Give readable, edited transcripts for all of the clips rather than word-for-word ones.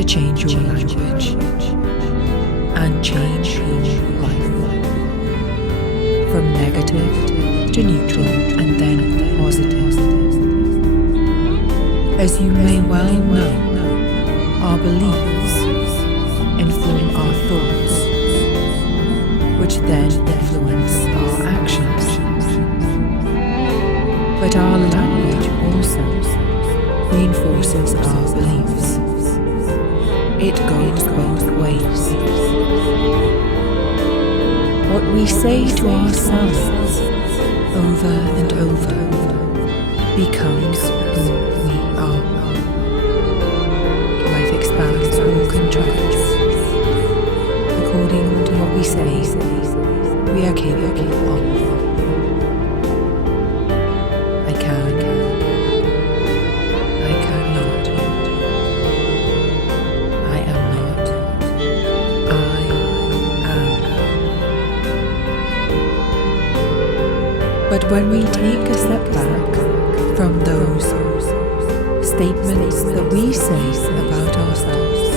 to change your language and change your life from negative to neutral and then positive. As you may well know, our beliefs inform our thoughts, which then influence our actions. But our language also reinforces our beliefs. It goes both ways. What we say to ourselves over and over becomes who we are. Life expands or contracts. According to what we say, we are capable of. I can. I cannot. I am not. I am. But when we take a step back from those statements that we say about ourselves,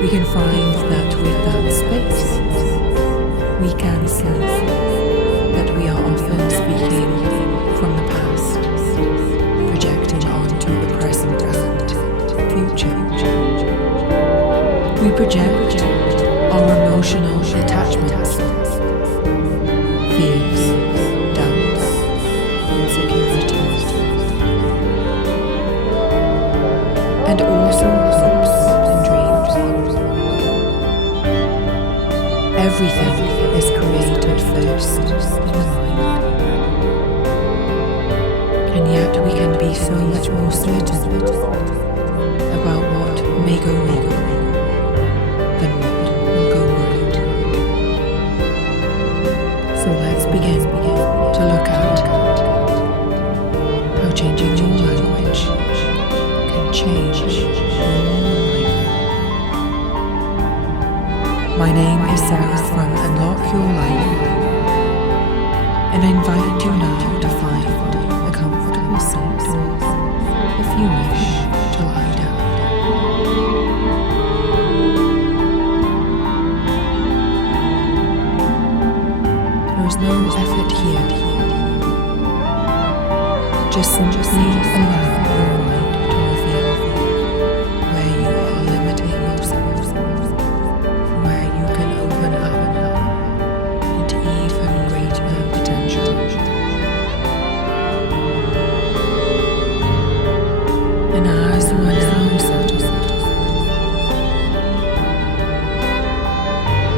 we can find that with that space, we can sense that we are often speaking from the past, projecting onto the present and future. We project our emotional attachments, fears, doubts, insecurities, and also hopes and dreams. Everything is created first in the mind, and yet we can be so much more certain about what may go wrong than what will go right. So let's begin to look at how changing your language can change your life. My name is Sarah from Unlock Your Life, and I invite you now to find a comfortable seat, if you wish to lie down. There is no effort here, just simply allow your mind to reveal where you are limiting yourself, where you can open up into even greater potential. And as you are now settled,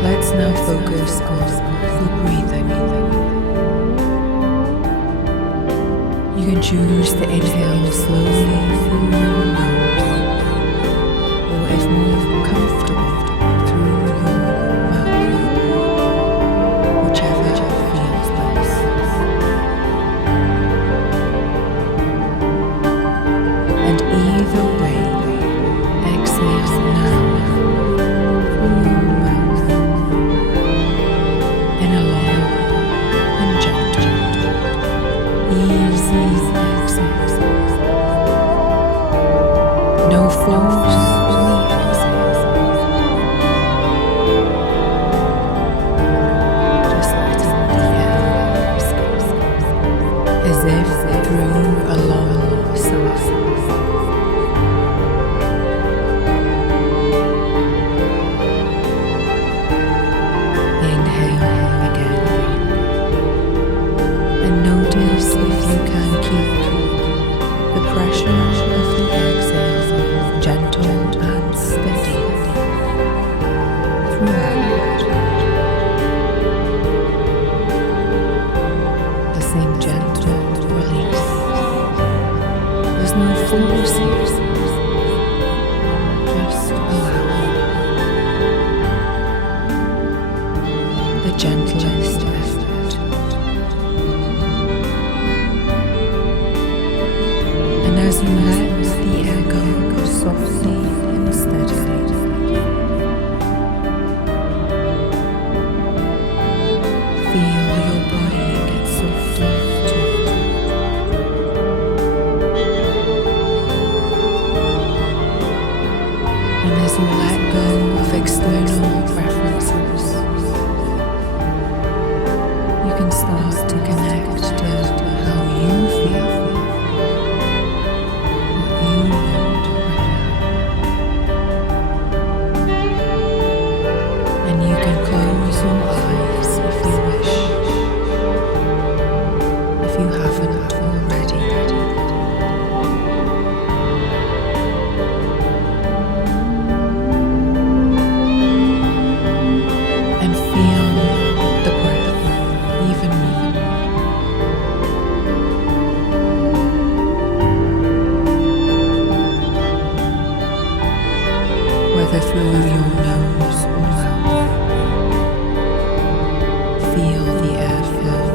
let's now focus on your breathing. You can choose to inhale slowly through your nose, or if more comfortable, through your mouth, whichever feels best. And either way, exhale now through your mouth in a long and gentle, easy exhale. No force in the exhale. Just letting the air escape, as if through a long sigh. Inhale again, and notice if you can keep the pressure of the exhale gentle and steady throughout. The same gentle release. There's no forcing, just allowing the gentlest effort. And as you let the air go softly and steadily, as you let go of external preferences, you can start to connect to how you feel, what you want right now. And you can close your eyes if you wish, if you haven't already. And feel the breath even more. Whether through your nose or mouth, feel the airflow.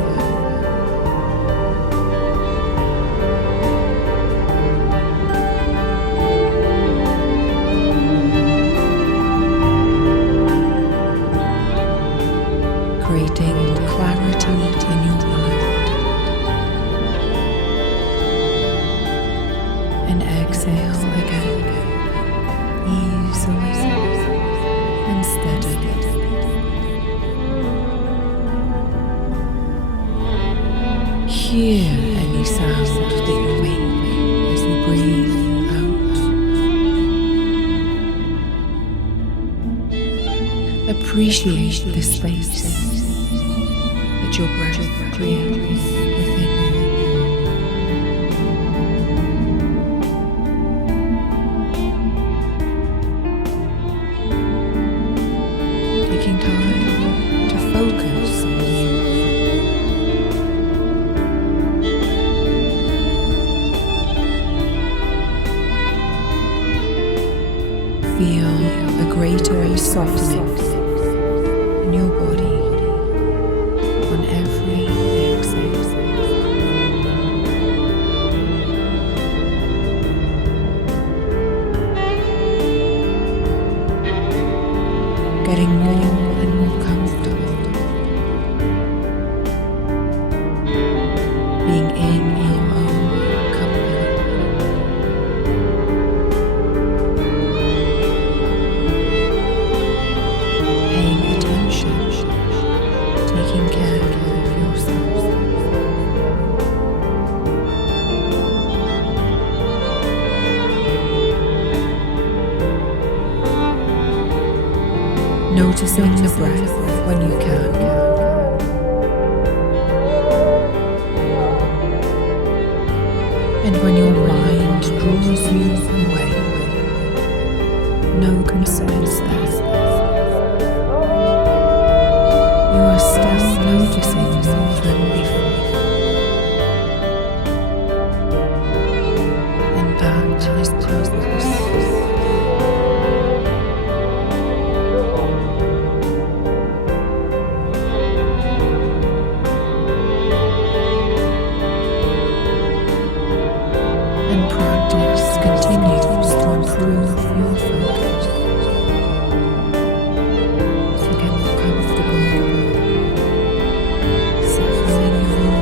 Creating more clarity in your mind. And exhale again, easily and steadily. Hear any sound that you make as you breathe out. Appreciate the space that your breath creates within you. Taking time to focus on you. Feel a greater softening in your body on every exhale. Getting more and more comfortable being in your own company. Paying attention, taking care of yourself. Noticing the breath when you can. And when your mind draws you away, no concerns there. You are still noticing more than before. And that is progress. And practice continues to improve your focus, to get more comfortable, settling your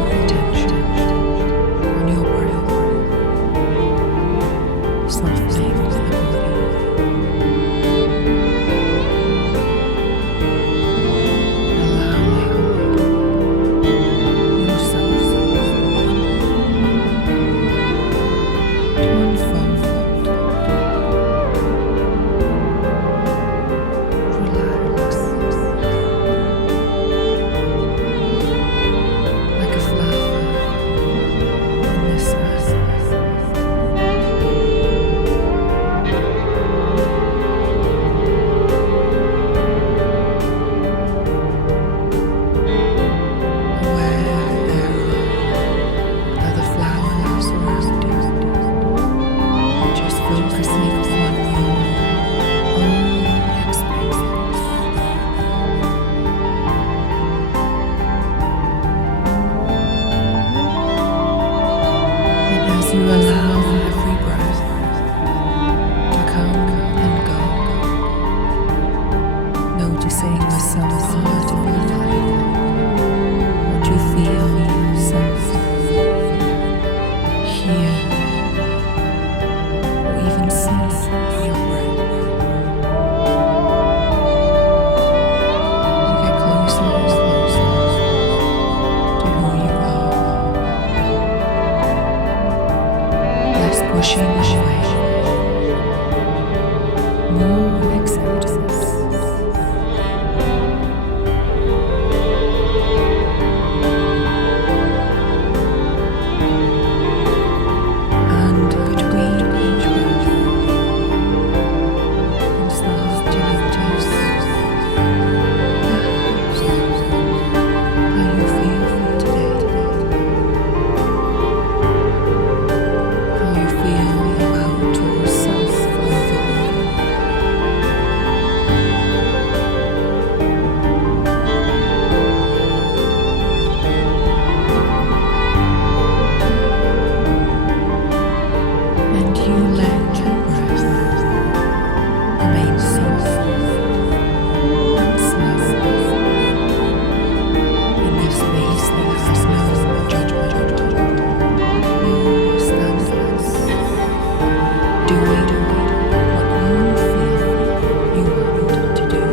more acceptance. And between each breath, you start to notice perhaps how you feel today, how you feel about yourself overall. And you let your breath remain soft and slow in this space that has no judgment, no standards, doing what you feel you want to do,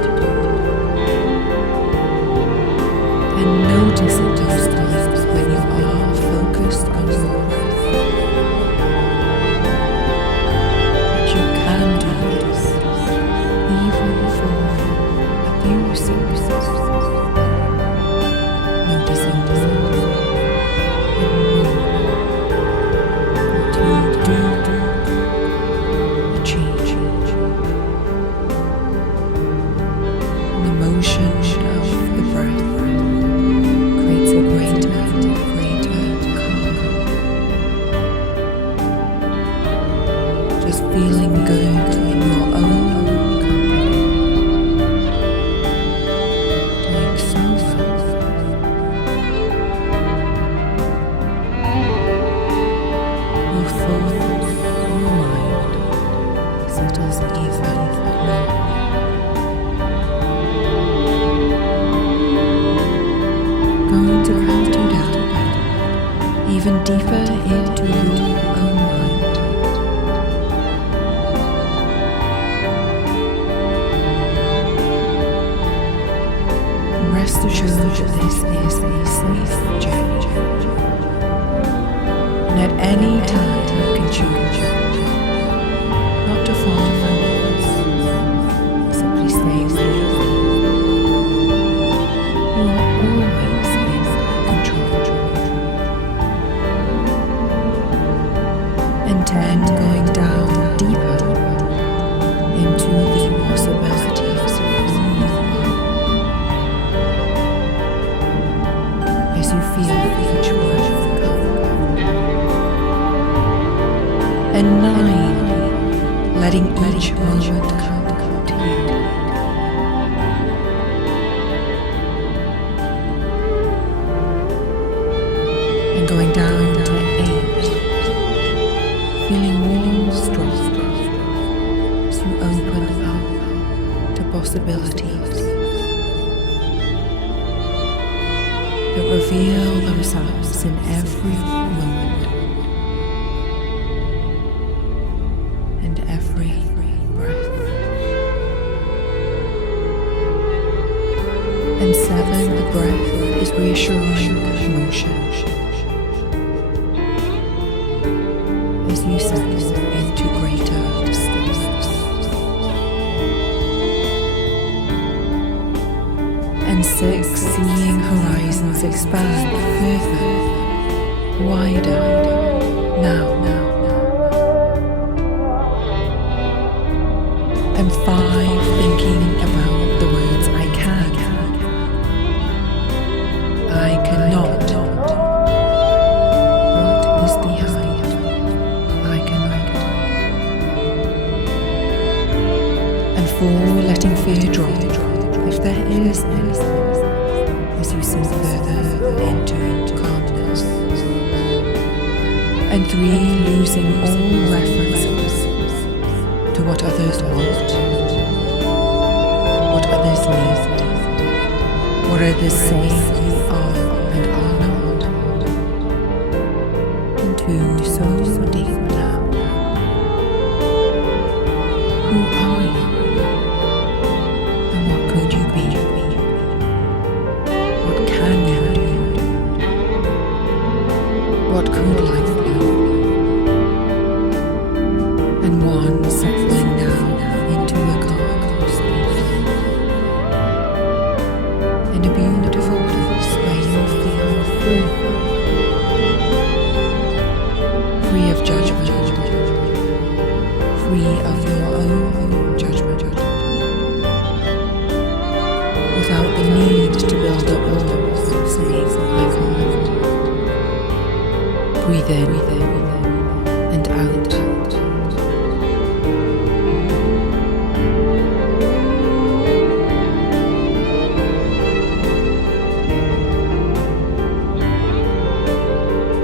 and noticing those times when you are focused on your breath. You can do this even for a few seconds, noticing more and more what you do achieve. And the motion of the breath creates a greater calm. Just feeling good in your own company, doing so well. Your thoughts, your mind settles even more. Going to count you down even deeper into your own mind. Rest assured that this is a safe journey, and at any time you can choose not to follow forwards, simply stay where you are. You are always in control. And then going down deeper into the possibilities of who you are. As you feel each breath come. And 9, letting each moment come to you. And going down to 8, feeling warm, strong as you open up to possibilities that reveal themselves in every moment and every breath. And 7, the breath is reassuring motion as you settle into greater stillness. And 6, seeing horizons expand further, wider, now. And 5, thinking about the words I can. I cannot. What is behind? I cannot. And 4, letting fear drop, if there is any, as you sink further into calmness. And 3, losing all references to what others want, what others need, what others say you are and are not. Into so deep now. Who are you? And what could you be? What can you do? What could life be? And 1, settling now into a build up walls, saying I can't. Breathe in and out.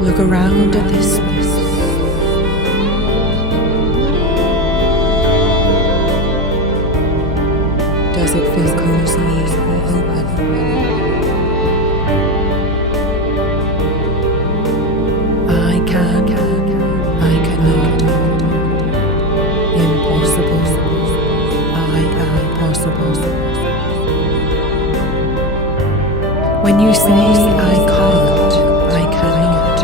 Look around at this space. Does it feel cozy or open? I cannot. Impossible. I am possible. When you say I can't, I cannot,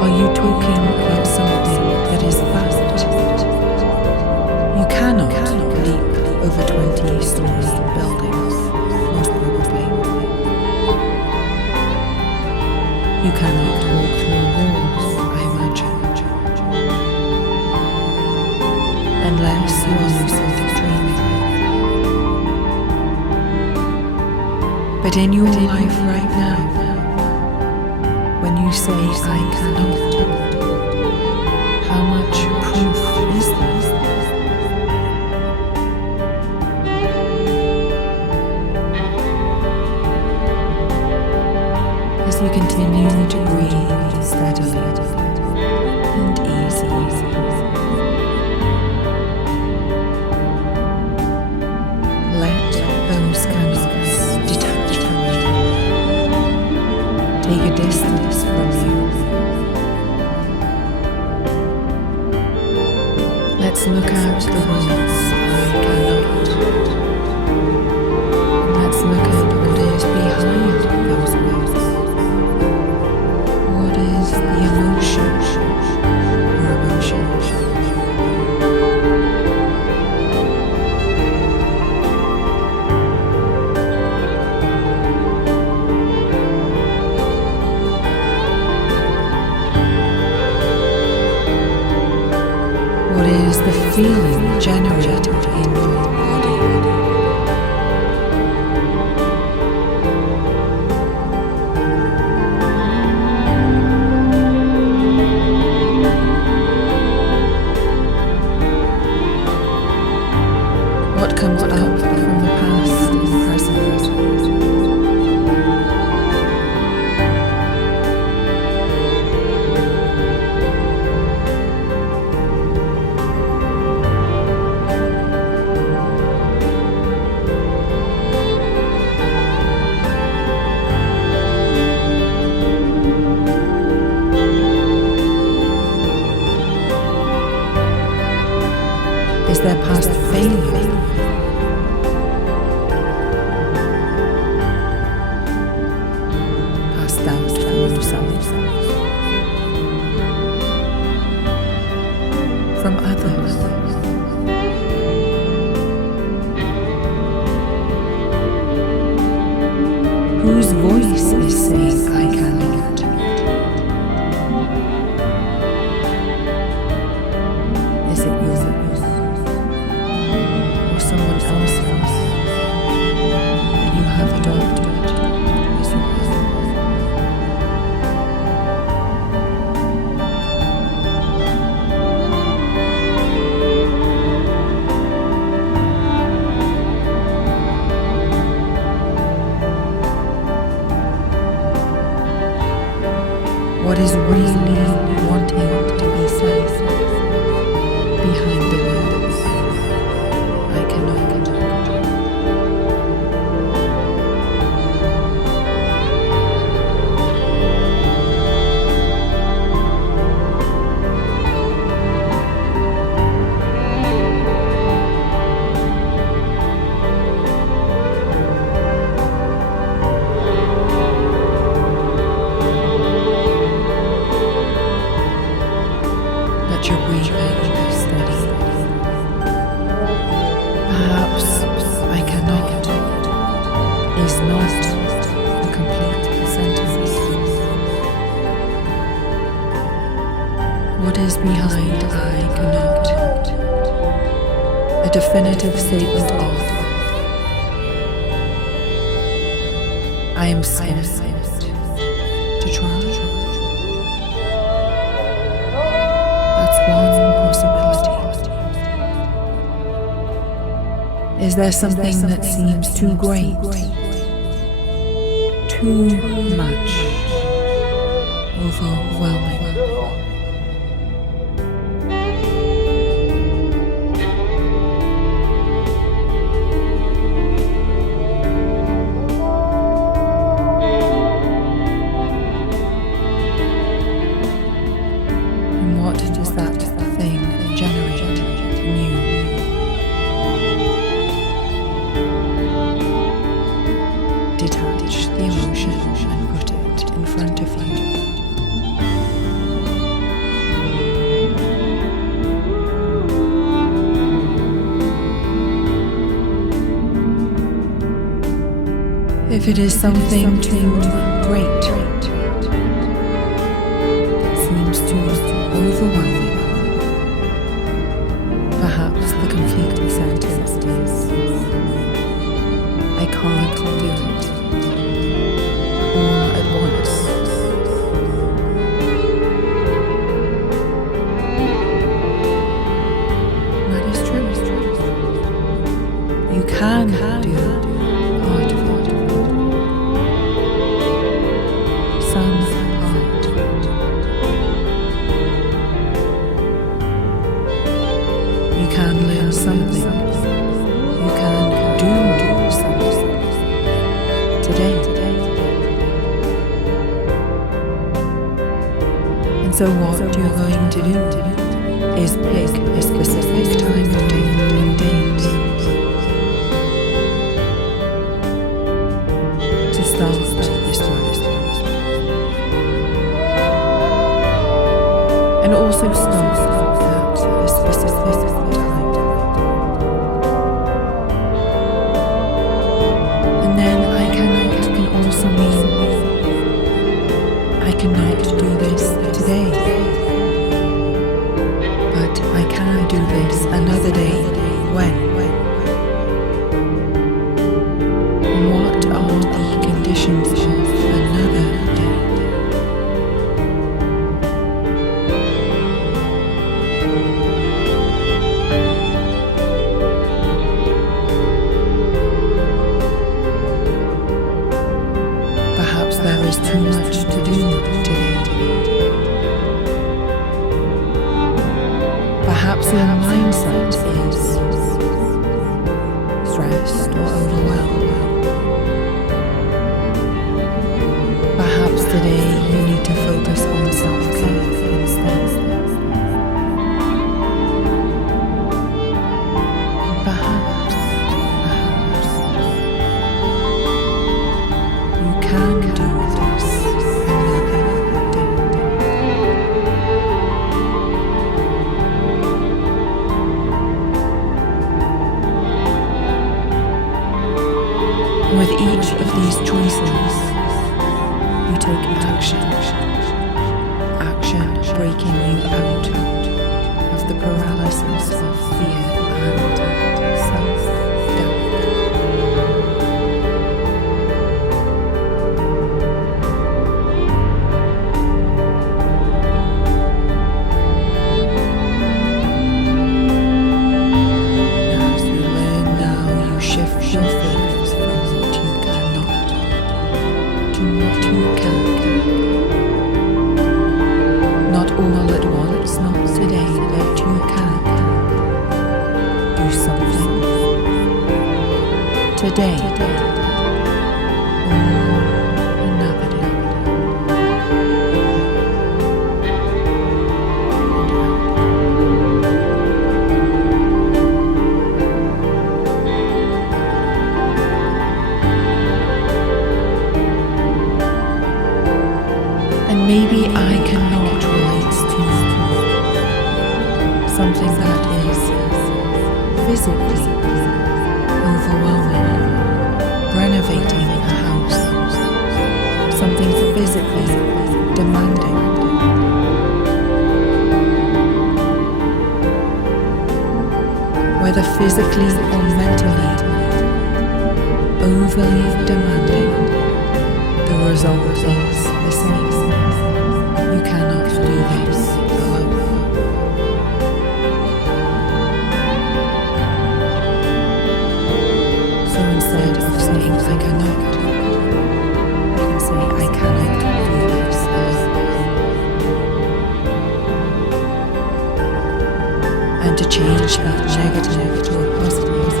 are you talking about something that is fact? You cannot leap over 20-story buildings, most probably. You cannot walk through walls, I imagine. Unless you are lucid dreaming. But in your life right now, when you say I cannot, how much proof is there? As you continue to breathe steadily and easy, let those cannots detach from you. Take a distance from you. Let's look out the words I cannot. Let's look at what is behind those words. What is the emotion or emotions? What is the feeling generated in your body? What comes up from the past and present? Is there past failure? Past doubt from yourself? From others? Whose voice is saying I cannot? Is it yours? Someone else's that you have adopted as your own. What is really wanting to be said behind the words I cannot? Let your breathing be steady. Perhaps I cannot is not a complete sentence. What is behind I cannot? A definitive statement of I am scared to try. That's one possibility. Is there something that seems too great, too much, overwhelming? What does that thing generate in you? Detach the emotion and put it in front of you. If it is something too great, seems too overwhelming, perhaps the complete sentence is, I can't do it all at once. That is true. You can do part of it. Some part. You can learn something. You can do something today. And so what you're going to do is pick a specific time of day and date to start this process. And also start at a specific time. And then I can also mean I cannot do this today, but I can do this another day. When? What are the conditions of another day? Perhaps there is too much to do today. Perhaps your mindset is stressed or overwhelmed. Perhaps today you need to focus on self-care instead. Perhaps you can do this another day. With each of these choices, you take action. Action breaking you out of the paralysis of fear and self-doubt. As you learn now, you shift your focus from what you cannot to what you can. Not all at once, not today, but you can do something today or another day. And maybe I cannot relate to something that is physically overwhelming, renovating a house, something physically demanding. Whether physically or mentally overly demanding, the result is the same. You cannot do this alone. So instead of saying I cannot, you can say I cannot do this alone. And to change that negative to a positive,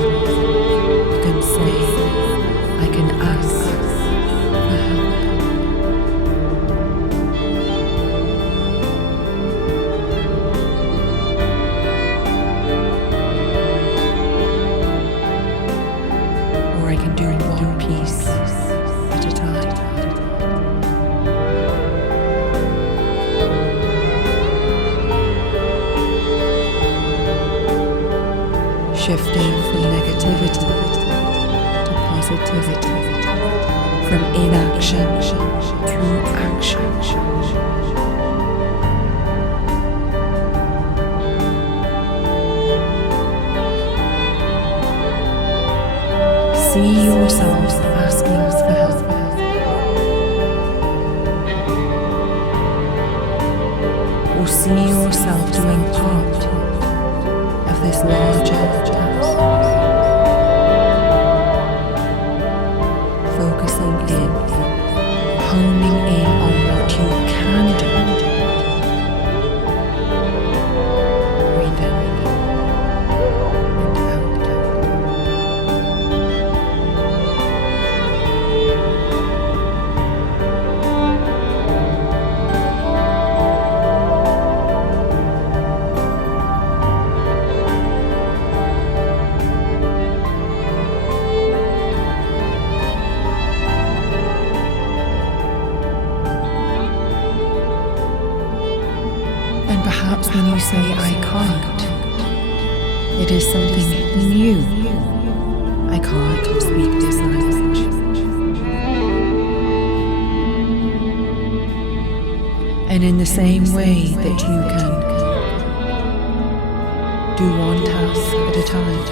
you can say I can ask for help. Or I can do one piece at a time. Shifting from negativity to positivity, from inaction to action. See yourself asking for help. Or see yourself doing part of this larger task. Focusing in, honing in on what you can do. Breathe in and out. Perhaps when you say I can't, it is something new. I can't speak this language. And in the same way that you can do one task at a time,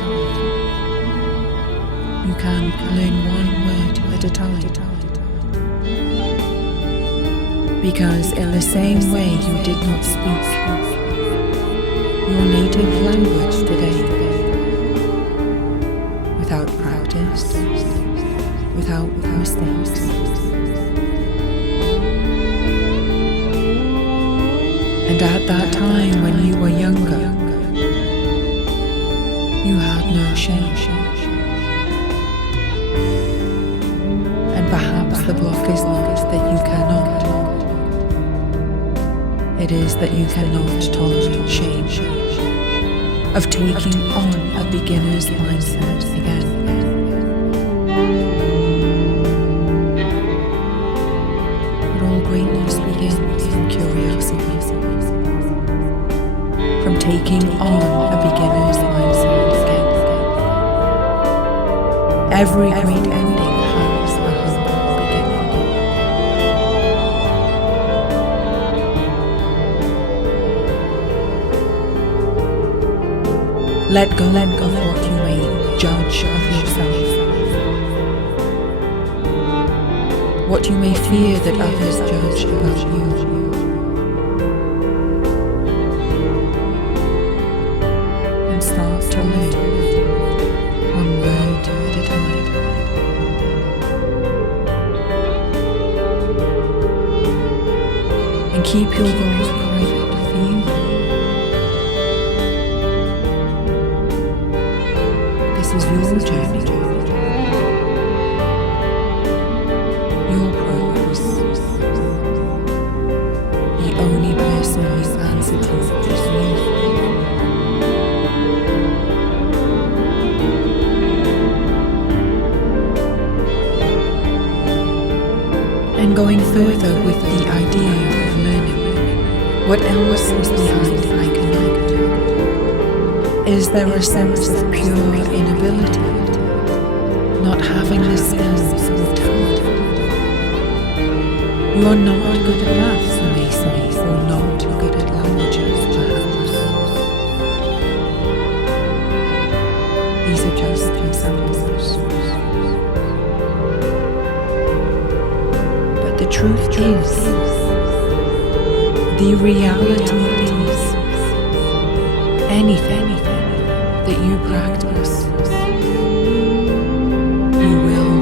you can learn one word at a time. Because in the same way you did not speak your native language today, without practice, without mistakes. And at that time when you were younger, you had no shame. And perhaps the block is not that you cannot. It is that you cannot tolerate shame of taking on a beginner's mindset again. But all greatness begins in curiosity. From taking on a beginner's mindset again. Every great ending has a humble beginning. Let go of what you may judge of yourself, what you may fear that others judge about you. And start to learn one word at a time. And keep your goals private for you. This is your journey, your progress. The only person you answer to is you. And going further with the idea of learning, what else is behind I cannot? Is there a sense of pure inability, not having the skills or talent? You are not good at maths, you may say, or not good at languages, perhaps. These are just examples. But truth is, the reality is, anything that you practice, you will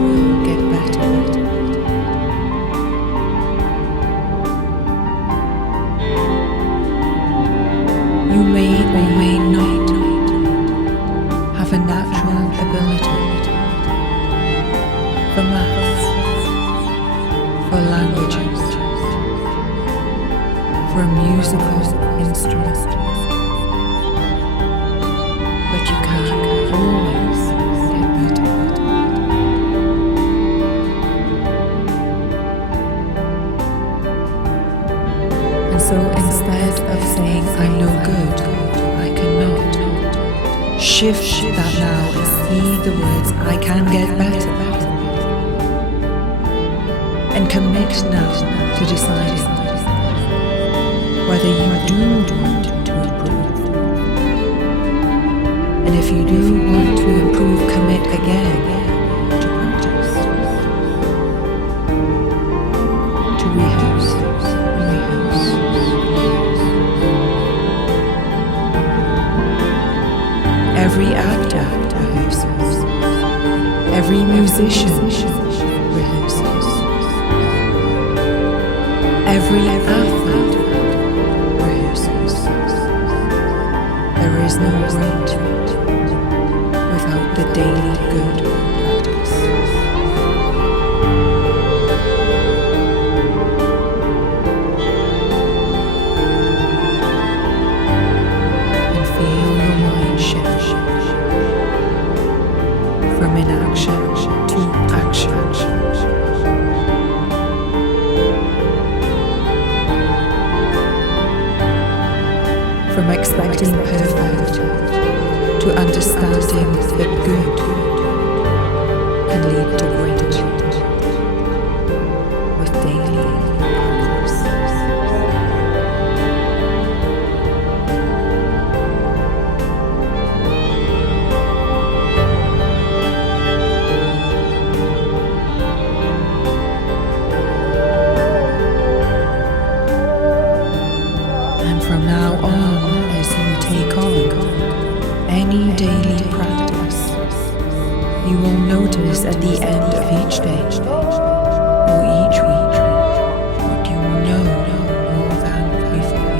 get better. You may or may not have a natural ability for maths, for languages, for a musical instrument, but you can always get better. And so instead of saying I'm no good, I cannot, shift that now and see the words I can get better. And commit now to deciding whether you do want to improve. And if you do want to improve, commit again to practice, to rehearse and rehearse. Every actor rehearses, every musician rehearses, every athlete rehearses. There is no great without the daily good practice. And feel your mind shift from inaction to action. From expecting perfect to understanding that good can lead to great with daily practice. And from now on, as you take on any daily practice, you will notice at the end of each day or each week what you know more than before.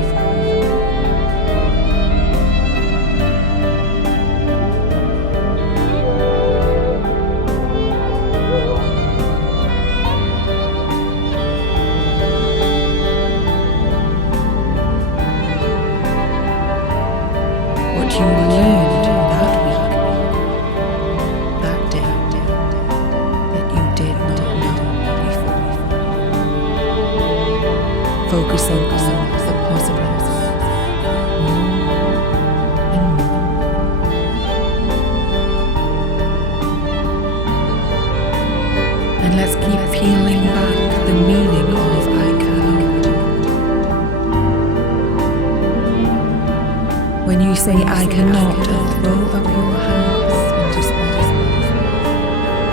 What you learned that week, that day, that you did not know before. Focusing on the positives more and more. And let's keep peeling back the meaning of I cannot. When you say I cannot, throw up your hands in despair.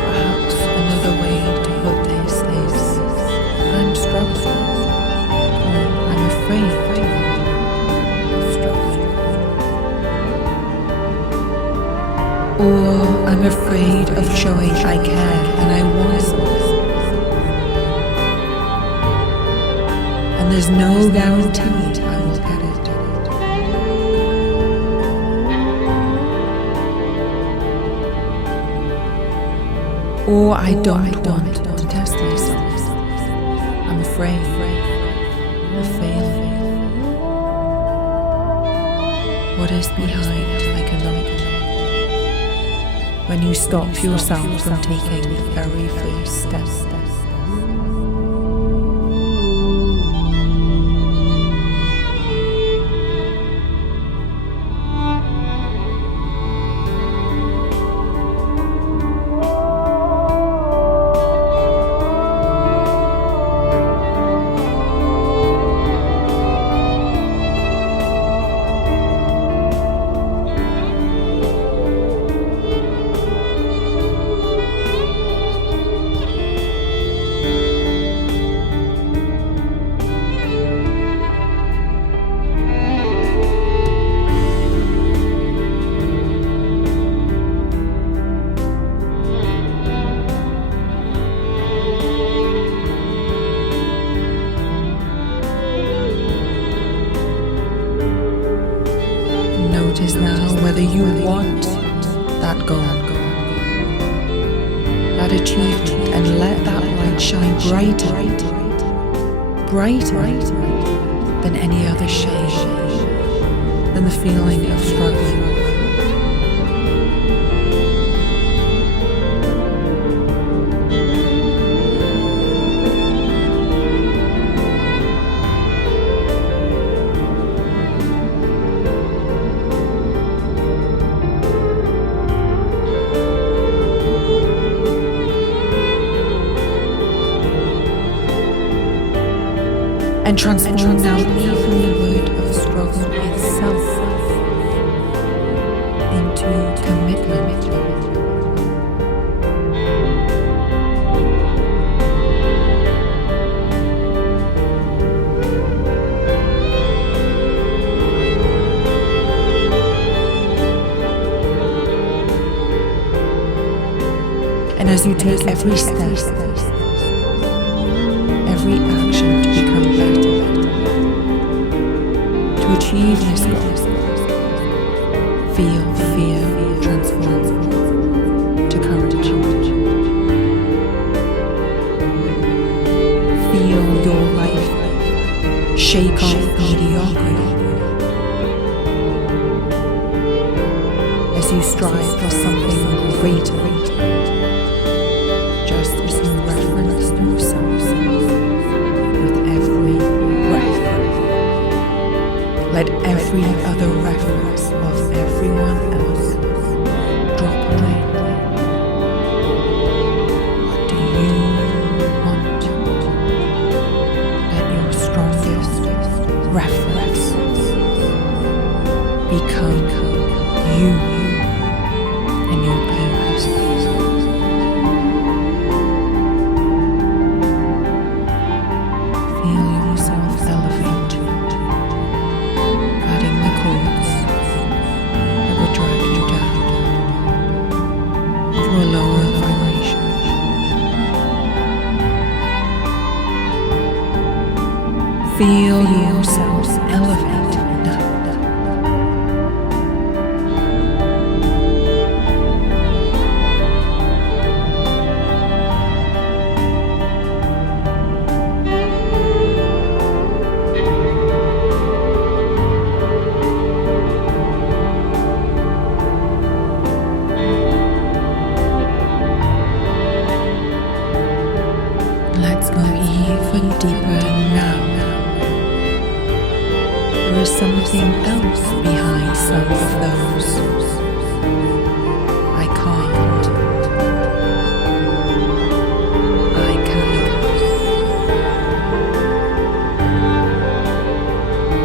Perhaps another way to put this is I'm struggling, or I'm afraid of struggling, or I'm afraid of showing I care and I want something. And there's no guarantee I will get it. Or I don't want to test myself. I'm afraid of failing. What is behind I cannot? When you stop yourself from taking the very first step. that goal, that achievement, and let that light shine brighter than any other shade, than the feeling of struggling. And transform now even the word of struggle itself into commitment. And as you take every step, every action to become better, to achieve this goal, feel fear transform to courage. Feel your life shake off mediocrity as you strive for something greater, just as you reference yourself with every breath. Let every other reference of everyone else drop away. What do you want? Let your strongest reference become you and your purpose. Feel yourself elevate, cutting the cords that would drag you down to a lower vibration. Feel yourself elevate now. Let's go even deeper now. There is something else behind some of those I can't, I cannot.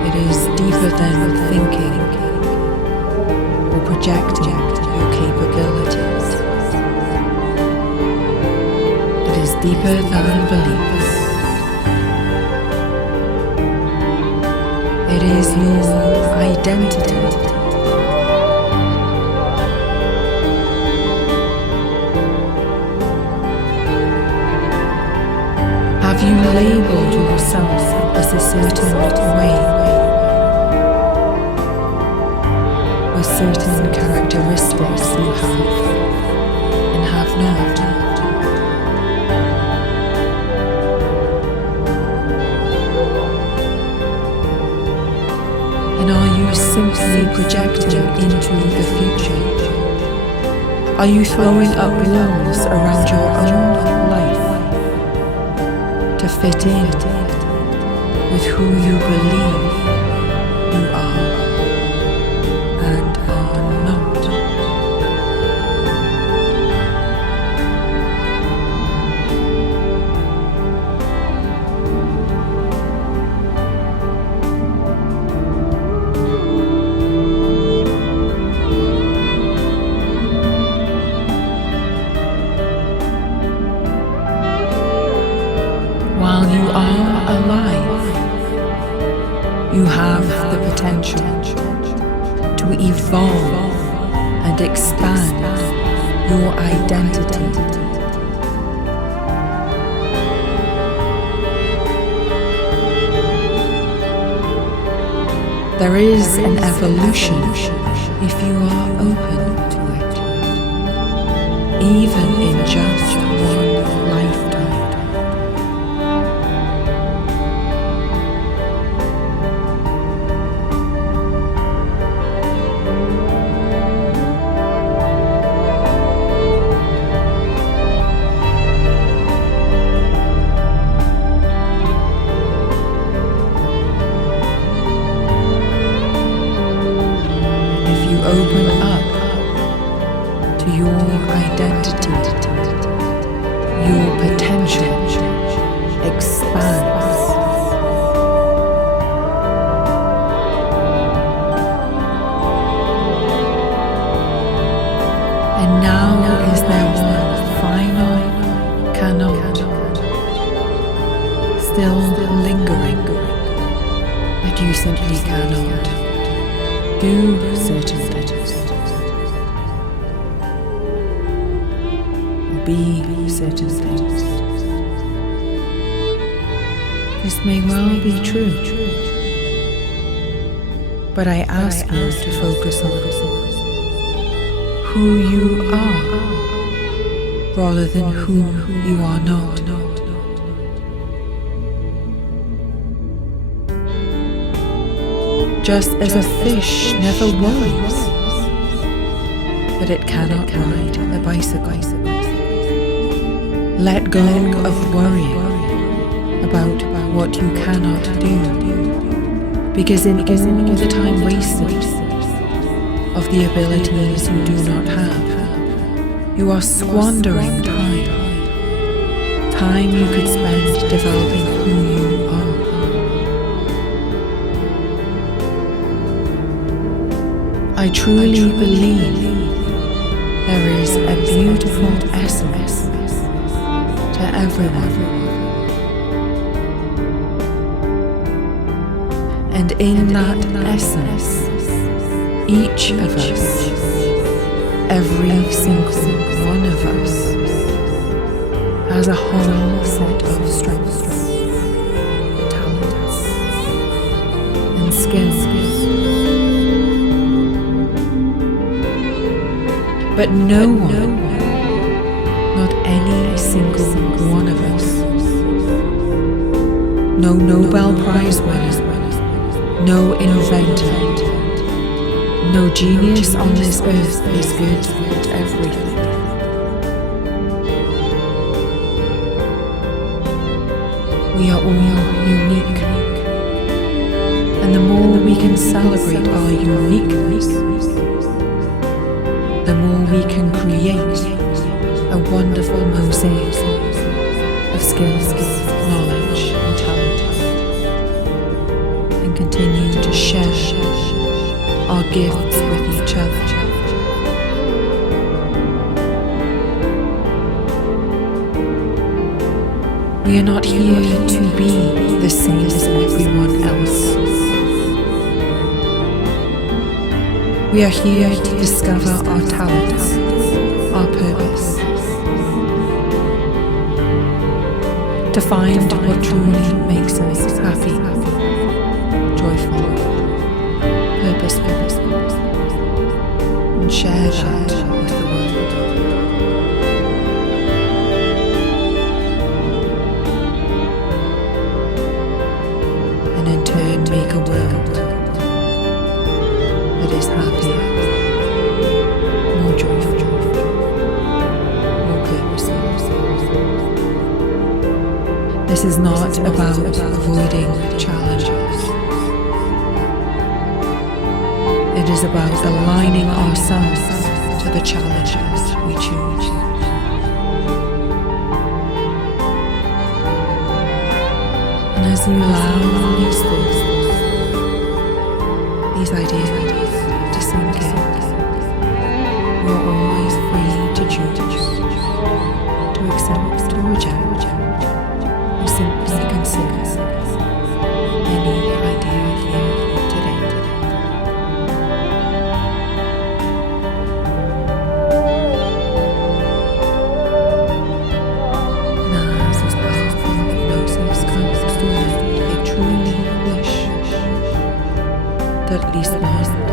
It is deeper than thinking or projecting your capabilities. It is deeper than beliefs. It is your identity. Have you labeled yourself as a certain way, with certain characteristics you have and have not? And are you simply projecting into the future? Are you throwing up walls around your own life to fit in with who you believe you are and are not? While you are alive, you have the potential to evolve and expand your identity. There is an evolution if you are open to it. even in just one lifetime. Open up to your identity, your potential expands. And now is there one final cannot, still lingering, that you simply cannot do certain things, be certain things. This may well be true, but I ask you to focus on who you are rather than who you are not. Just as a fish never worries that it cannot ride a bicycle. Let go of worrying about what you cannot do, because in all the time wasted of the abilities you do not have, you are squandering time you could spend developing who you are. I truly believe there is a beautiful essence to everyone, and in that essence, each of us, every single one of us, has a whole set of strengths, talents, and skills. But no one, not any single one of us, no Nobel Prize winner, no inventor, no genius on this earth is good at everything. We are all unique, and the more we can celebrate our uniqueness, the more we can create a wonderful mosaic of skills, knowledge, and talent, and continue to share our gifts with each other. We are not here to be the same as everyone else. We are here to discover our talents, our purpose, to find what truly makes us happy, joyful, purposeful, and share that with the world. And in turn make a world that is happier, more joyful, more purposeful. This is not about avoiding challenges. It is about aligning ourselves to the challenges we choose. And as you allow these thoughts, these ideas to sink in, you're always free to choose, to accept or reject, or simply consider any idea here today. Now as this powerful hypnosis comes to an end, I truly wish that at least one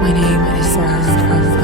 My name is Sarah from